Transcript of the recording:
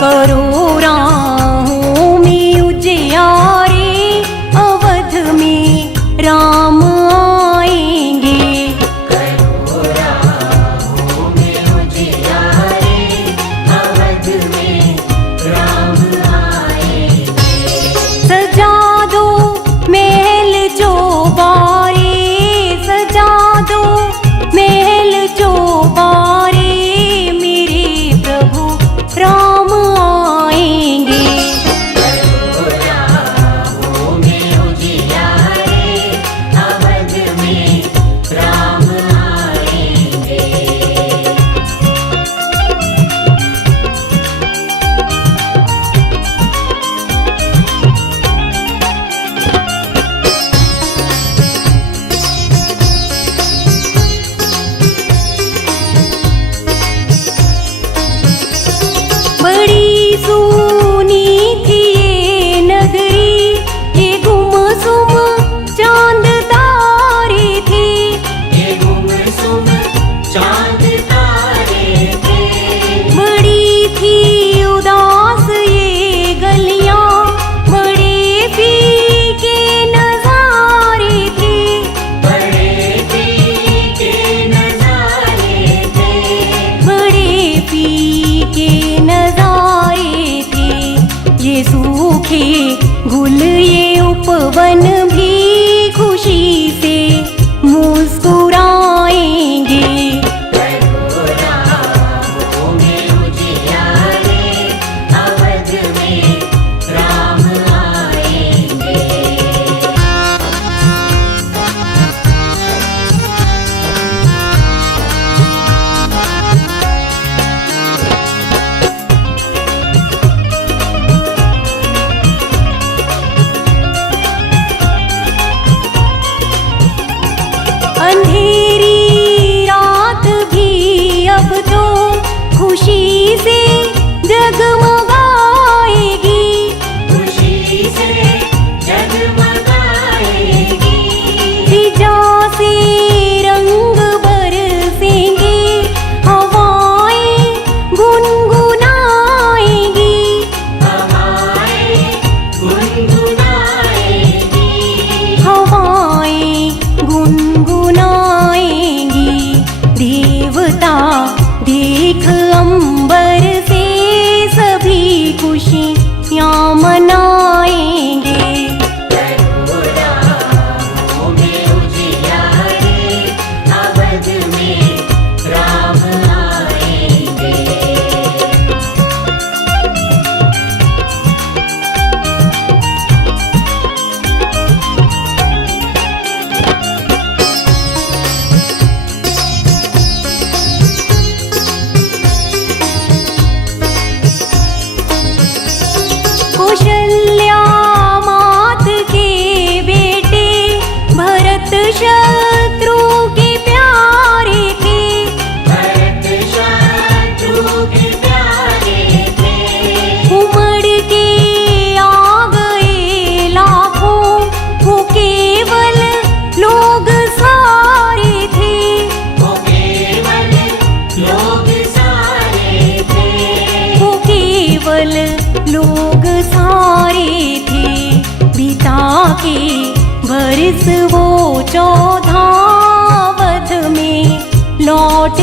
करो राहों में उजियारे, अवध में राम आएंगे। करो राहों में उजियारे, अवध में राम आएंगे। सजा दो महल जो बारे, सजा दो महल जो बारे, मेरे प्रभु राम आएंगे। करो राहों में उजियारे, अवध में राम आएंगे। बड़ी सूनी थी ये नगरी, ये गुमसुम चांद तारे थे। ये गुमसुम चांद तारे थे। बड़ी थी उदास ये गलियां, बड़े फीके नजारे थे। बड़े फीके नजारे थे। बड़े फीके नजारे थे। ये सूखे गुल ये उपवन भी खुशी से मुस्कुराएंगे। करो राहों में उजियारे, अवध में राम आएंगे। अंधेरी रात भी अब तो खुशी से जगमगाएगी। खुशी से जगमगाएगी। फिजा से रंग बरसेंगे, हवाएं गुनगुनाएंगी। हवाएं गुनगुनाएगी। हवाएं गुनगुनाएंगी। देवता देख अंबर से सभी खुशियाँ मनाएंगे। करो राहों में उजियारे, अवध में राम आएंगे। कौशल्या मात के बेटे भरत शत्रु के प्यारे थे। भरत शत्रु के प्यारे थे। उमड़ के आ गए लाखों, वो केवल लोग सारे थे। वो केवल लोग सारे थे। वो केवल लोग सारे थे। बिता के बरस वो 14 अवध में लौट